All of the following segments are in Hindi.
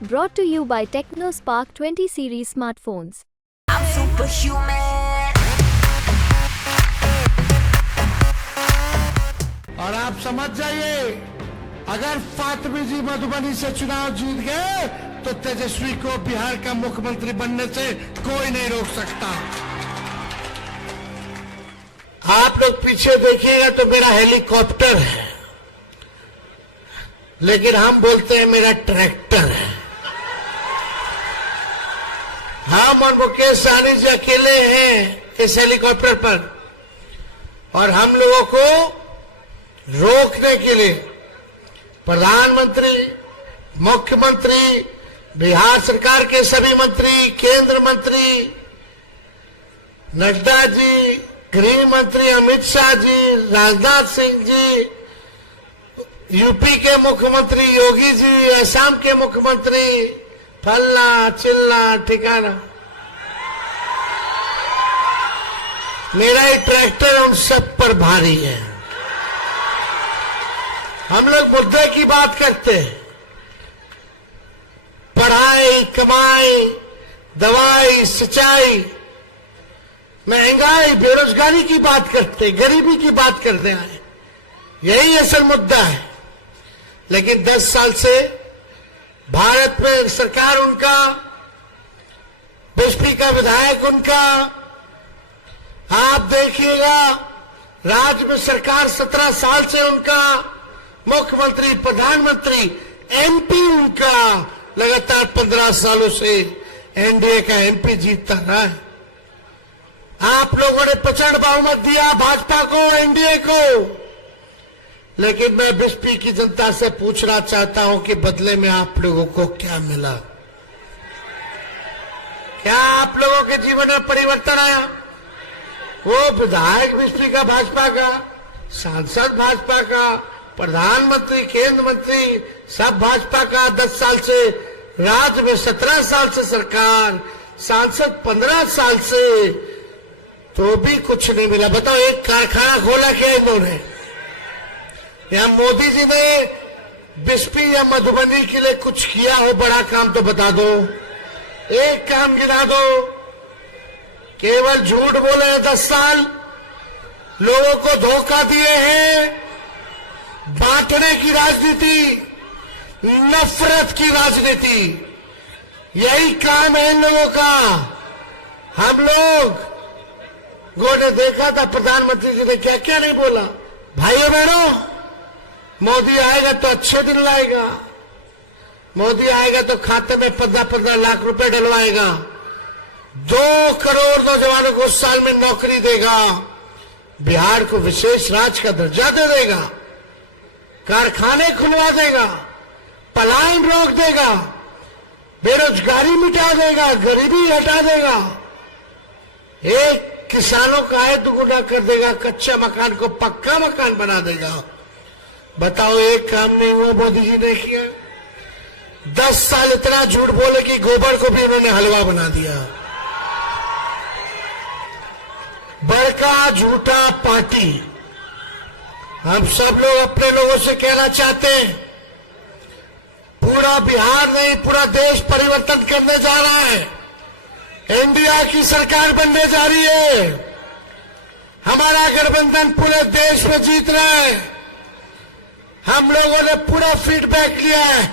Brought to you by TechnoSpark 20 series smartphones. I'm superhuman. और आप समझ जाइए, अगर फातमी जी मधुबनी से चुनाव जीत गए तो तेजस्वी को बिहार का मुख्यमंत्री बनने से कोई नहीं रोक सकता। आप लोग पीछे देखिएगा तो मेरा हेलीकॉप्टर है, लेकिन हम बोलते हैं मेरा ट्रैक्टर है। हम और मुकेश सहनी जी अकेले हैं इस हेलीकॉप्टर पर, और हम लोगों को रोकने के लिए प्रधानमंत्री, मुख्यमंत्री, बिहार सरकार के सभी मंत्री, केंद्र मंत्री, नड्डा जी, गृह मंत्री अमित शाह जी, राजनाथ सिंह जी, यूपी के मुख्यमंत्री योगी जी, असम के मुख्यमंत्री, फल्ला चिल्ला ठिकाना, मेरा ये ट्रैक्टर उन सब पर भारी है। हम लोग मुद्दे की बात करते हैं, पढ़ाई, कमाई, दवाई, सिंचाई, महंगाई, बेरोजगारी की बात करते, गरीबी की बात करते हैं। यही असल मुद्दा है। लेकिन 10 साल से भारत में सरकार उनका, बीजेपी का विधायक उनका, आप देखिएगा राज्य में सरकार 17 साल से उनका, मुख्यमंत्री, प्रधानमंत्री, एमपी उनका, लगातार 15 सालों से एनडीए का एमपी जीतता रहा है। आप लोगों ने प्रचंड बहुमत दिया भाजपा को, एनडीए को, लेकिन मैं बीजेपी की जनता से पूछना चाहता हूं कि बदले में आप लोगों को क्या मिला? क्या आप लोगों के जीवन में परिवर्तन आया? वो विधायक बीजेपी का, भाजपा का, सांसद भाजपा का, प्रधानमंत्री, केंद्र मंत्री सब भाजपा का, 10 साल से राज्य में, 17 साल से सरकार, सांसद 15 साल से, तो भी कुछ नहीं मिला। बताओ, एक कारखाना खोला क्या इन्होंने? या मोदी जी ने बीजेपी या मधुबनी के लिए कुछ किया हो बड़ा काम तो बता दो, एक काम गिना दो। केवल झूठ बोले हैं 10 साल, लोगों को धोखा दिए हैं, बांटने की राजनीति, नफरत की राजनीति, यही काम है इन लोगों का। हम लोगों ने देखा था प्रधानमंत्री जी ने क्या क्या नहीं बोला। भाइयों बहनों, मोदी आएगा तो अच्छे दिन लाएगा, मोदी आएगा तो खाते में 15-15 लाख रुपए डलवाएगा, 2 करोड़ नौजवानों को साल में नौकरी देगा, बिहार को विशेष राज्य का दर्जा दे देगा, कारखाने खुलवा देगा, पलायन रोक देगा, बेरोजगारी मिटा देगा, गरीबी हटा देगा, एक किसानों का आय दुगुना कर देगा, कच्चा मकान को पक्का मकान बना देगा। बताओ, एक काम नहीं हुआ मोदी जी ने किया। 10 साल इतना झूठ बोले कि गोबर को भी उन्होंने हलवा बना दिया। बड़का झूठा पार्टी। हम सब लोग अपने लोगों से कहना चाहते हैं, पूरा बिहार नहीं पूरा देश परिवर्तन करने जा रहा है। इंडिया की सरकार बनने जा रही है। हमारा गठबंधन पूरे देश में जीत रहा है। हम लोगों ने पूरा फीडबैक लिया है,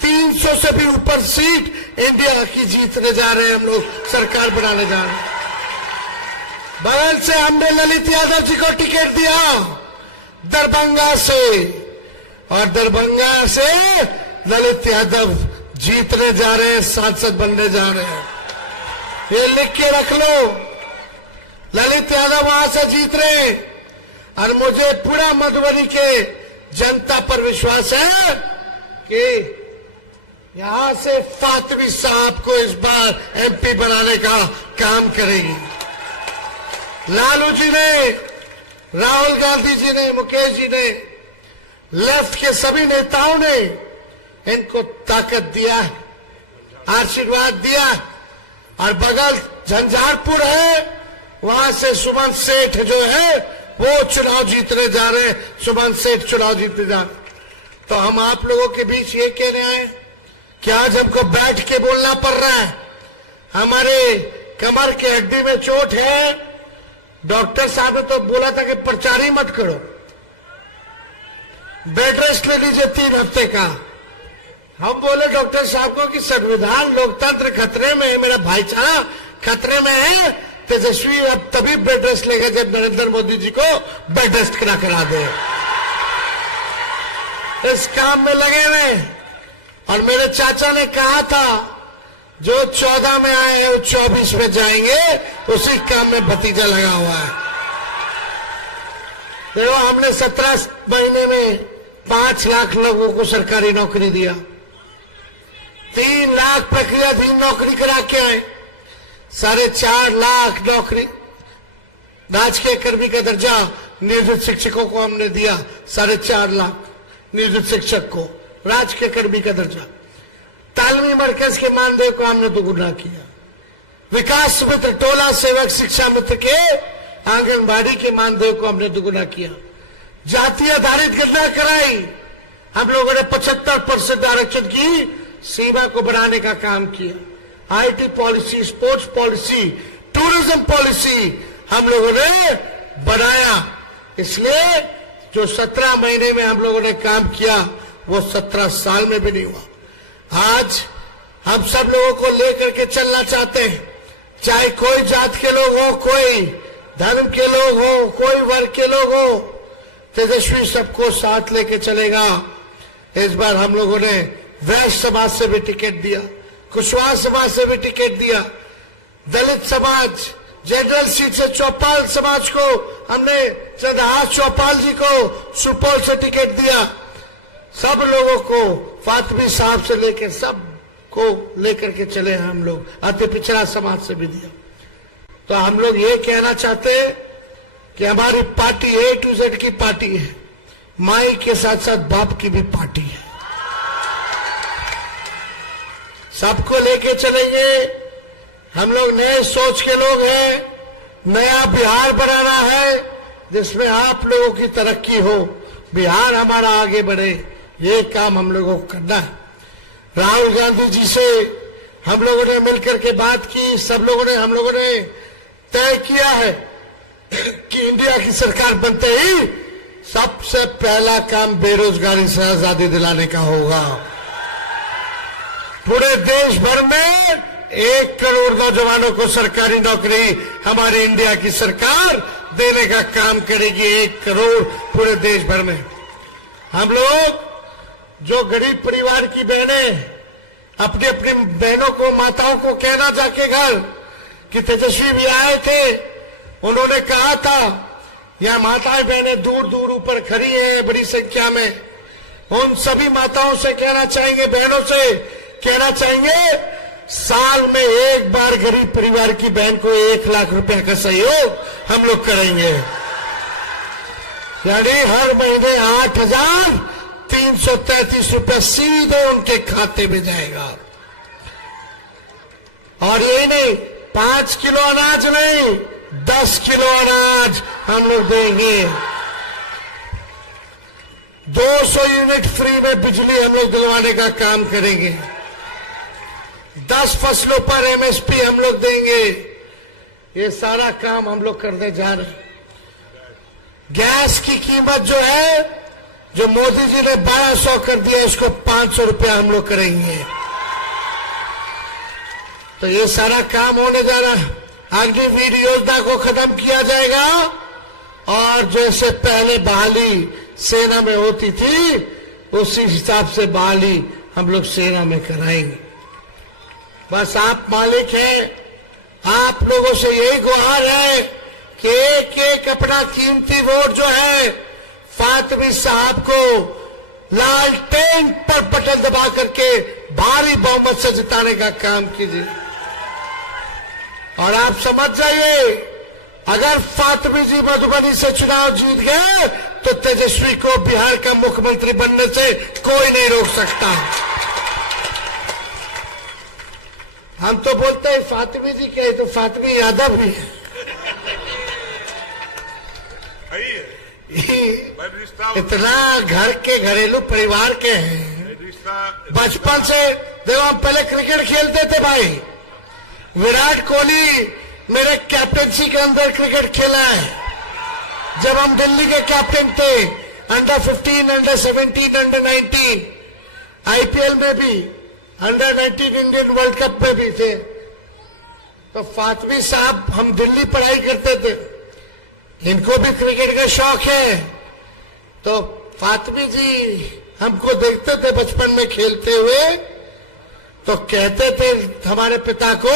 300 से भी ऊपर सीट इंडिया की जीतने जा रहे हैं। हम लोग सरकार बनाने जा रहे हैं। बगल से हमने ललित यादव जी को टिकट दिया दरभंगा से, और दरभंगा से ललित यादव जीतने जा रहे हैं, सांसद बनने जा रहे हैं। ये लिख के रख लो, ललित यादव वहां से जीत रहे हैं। और मुझे पूरा मधुबनी के जनता पर विश्वास है कि यहां से फातमी साहब को इस बार एमपी बनाने का काम करेगी। लालू जी ने, राहुल गांधी जी ने, मुकेश जी ने, लेफ्ट के सभी नेताओं ने इनको ताकत दिया है, आशीर्वाद दिया। और बगल झंझारपुर है, वहां से सुमन सेठ जो है वो चुनाव जीतने जा रहे हैं। सुमन सेठ चुनाव जीतने जा रहे। तो हम आप लोगों के बीच ये कह रहे हैं क्या आज हमको बैठ के बोलना पड़ रहा है? हमारे कमर के हड्डी में चोट है। डॉक्टर साहब ने तो बोला था कि प्रचार ही मत करो, बेड रेस्ट ले लीजिए 3 हफ्ते का। हम बोले डॉक्टर साहब को कि संविधान लोकतंत्र खतरे में है, मेरा भाईचारा खतरे में है। तेजस्वी अब तभी बेड रेस्ट लेगा जब नरेंद्र मोदी जी को बेड रेस्ट करा दे। इस काम में लगे हुए। और मेरे चाचा ने कहा था जो 14 में आए हैं वो 24 में जाएंगे, उसी काम में भतीजा लगा हुआ है। देखो, हमने 17 महीने में 5 लाख लोगों को सरकारी नौकरी दिया, 3 लाख प्रक्रियाधीन नौकरी करा के आए, 4.5 लाख नौकरी राजकीय कर्मी का दर्जा नियोजित शिक्षकों को हमने दिया, 4.5 लाख नियोजित शिक्षक को राजकीय कर्मी का दर्जा। तालमी मरकज के मानदेय को हमने दोगुना किया। विकास मित्र टोला सेवक शिक्षा मित्र के आंगनबाड़ी के मानदेय को हमने दोगुना किया। जाति आधारित गणना कराई। हम लोगों ने 75% आरक्षण की सीमा को बढ़ाने का काम किया। IT policy, sports policy, tourism policy हम लोगों ने बनाया। इसलिए जो 17 महीने में हम लोगों ने काम किया वो 17 साल में भी नहीं हुआ। आज हम सब लोगों को लेकर के चलना चाहते हैं, चाहे कोई जात के लोग हो, कोई धर्म के लोग हो, कोई वर्ग के लोग हो। तेजस्वी सबको साथ लेके चलेगा। इस बार हम लोगों ने वैश्य समाज से भी टिकट दिया, कुशवाहा समाज से भी टिकट दिया, दलित समाज, जनरल सीट से चौपाल समाज को हमने चंद्रहास चौपाल जी को सुपौल से टिकट दिया। सब लोगों को, फातमी साहब से लेकर सब को लेकर के चले हम लोग। अति पिछड़ा समाज से भी दिया। तो हम लोग ये कहना चाहते हैं कि हमारी पार्टी A to Z की पार्टी है, माई के साथ साथ बाप की भी पार्टी है। सबको लेके चलेंगे। हम लोग नए सोच के लोग हैं। नया बिहार बनाना है जिसमें आप लोगों की तरक्की हो, बिहार हमारा आगे बढ़े, ये काम हम लोगों को करना है। राहुल गांधी जी से हम लोगों ने मिलकर के बात की। सब लोगों ने, हम लोगों ने तय किया है कि इंडिया की सरकार बनते ही सबसे पहला काम बेरोजगारी से आजादी दिलाने का होगा। पूरे देश भर में 1 करोड़ नौजवानों को सरकारी नौकरी हमारी इंडिया की सरकार देने का काम करेगी। 1 करोड़ पूरे देश भर में। हम लोग जो गरीब परिवार की बहनें अपनी अपनी बहनों को, माताओं को कहना जाके घर कि तेजस्वी भी आए थे, उन्होंने कहा था यहाँ माताएं बहनें दूर दूर ऊपर खड़ी हैं बड़ी संख्या में। उन सभी माताओं से कहना चाहेंगे, बहनों से कहना चाहेंगे, साल में 1 बार गरीब परिवार की बहन को 1 लाख रुपए का सहयोग हम लोग करेंगे। यानी हर महीने 8,333 रुपए सीधे उनके खाते में जाएगा। और यही नहीं, 5 किलो अनाज नहीं, 10 किलो अनाज हम लोग देंगे। 200 यूनिट फ्री में बिजली हम लोग दिलवाने का काम करेंगे। 10 फसलों पर MSP हम लोग देंगे। ये सारा काम हम लोग करने जा रहे हैं। गैस की कीमत जो है, जो मोदी जी ने 1200 कर दिया, इसको 500 रुपया हम लोग करेंगे। तो ये सारा काम होने जा रहा है। अग्निवीर योजना को खत्म किया जाएगा और जैसे पहले बहाली सेना में होती थी उसी हिसाब से बहाली हम लोग सेना में कराएंगे। बस आप मालिक हैं। आप लोगों से यही गुहार है कि एक एक अपना कीमती वोट जो है फातमी साहब को लालटेन पर बटन दबा करके भारी बहुमत से जिताने का काम कीजिए। और आप समझ जाइए, अगर फातमी जी मधुबनी से चुनाव जीत गए तो तेजस्वी को बिहार का मुख्यमंत्री बनने से कोई नहीं रोक सकता। हम तो बोलते हैं फातमी जी के, तो फातमी यादव भी है। इतना घर के घरेलू परिवार के हैं, बचपन से देखो हम पहले क्रिकेट खेलते थे भाई। विराट कोहली मेरे कैप्टनसी के अंदर क्रिकेट खेला है। जब हम दिल्ली के कैप्टन थे, अंडर 15, अंडर 17, अंडर 19, आईपीएल में भी, अंडर 19 इंडियन वर्ल्ड कप में भी थे। तो फातमी साहब, हम दिल्ली पढ़ाई करते थे, इनको भी क्रिकेट का शौक है। तो फातमी जी हमको देखते थे बचपन में खेलते हुए, तो कहते थे हमारे पिता को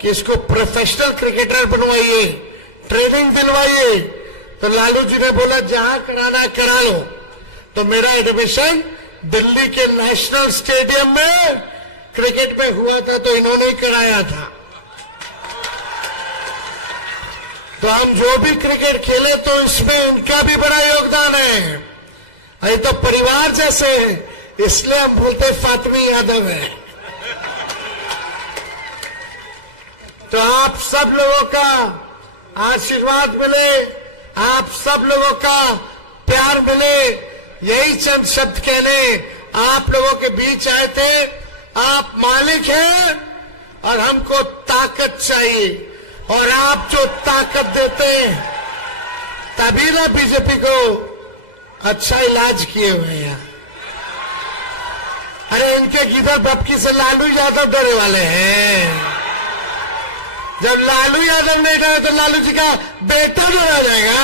कि इसको प्रोफेशनल क्रिकेटर बनवाइए, ट्रेनिंग दिलवाइए। तो लालू जी ने बोला जहां कराना है करा लो। तो मेरा एडमिशन दिल्ली के नेशनल स्टेडियम में क्रिकेट में हुआ था, तो इन्होंने ही कराया था। तो हम जो भी क्रिकेट खेले तो इसमें इनका भी बड़ा योगदान है। ये तो परिवार जैसे हैं, इसलिए हम बोलते फातमी यादव है। तो आप सब लोगों का आशीर्वाद मिले, आप सब लोगों का प्यार मिले, यही चंद शब्द कहने आप लोगों के बीच आए थे। आप मालिक हैं और हमको ताकत चाहिए, और आप जो ताकत देते हैं तभी ना बीजेपी को अच्छा इलाज किए हुए हैं। अरे इनके गिदर बपकी से लालू यादव डरे वाले हैं। जब लालू यादव नहीं डरे तो लालू जी का बेटा डरा जाएगा।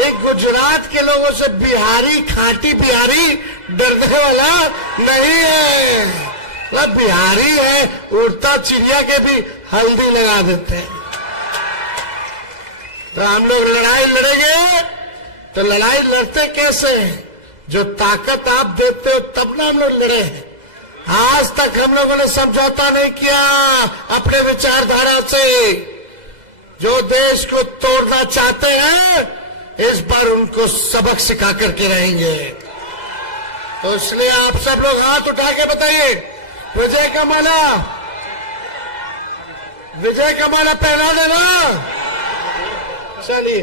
एक गुजरात के लोगों से बिहारी, खाटी बिहारी डरने वाला नहीं है। मतलब बिहारी है, उड़ता चिड़िया के भी हल्दी लगा देते हैं। तो हम लोग लड़ाई लड़ेंगे, तो लड़ाई लड़ते कैसे हैं? जो ताकत आप देते हो तब ना हम लोग लड़े हैं। आज तक हम लोगों ने समझौता नहीं किया अपने विचारधारा से। जो देश को तोड़ना चाहते हैं, इस बार उनको सबक सिखा करके रहेंगे। तो इसलिए आप सब लोग हाथ उठा के बताइए, विजय का माला, विजय का माला पहना देना। चलिए।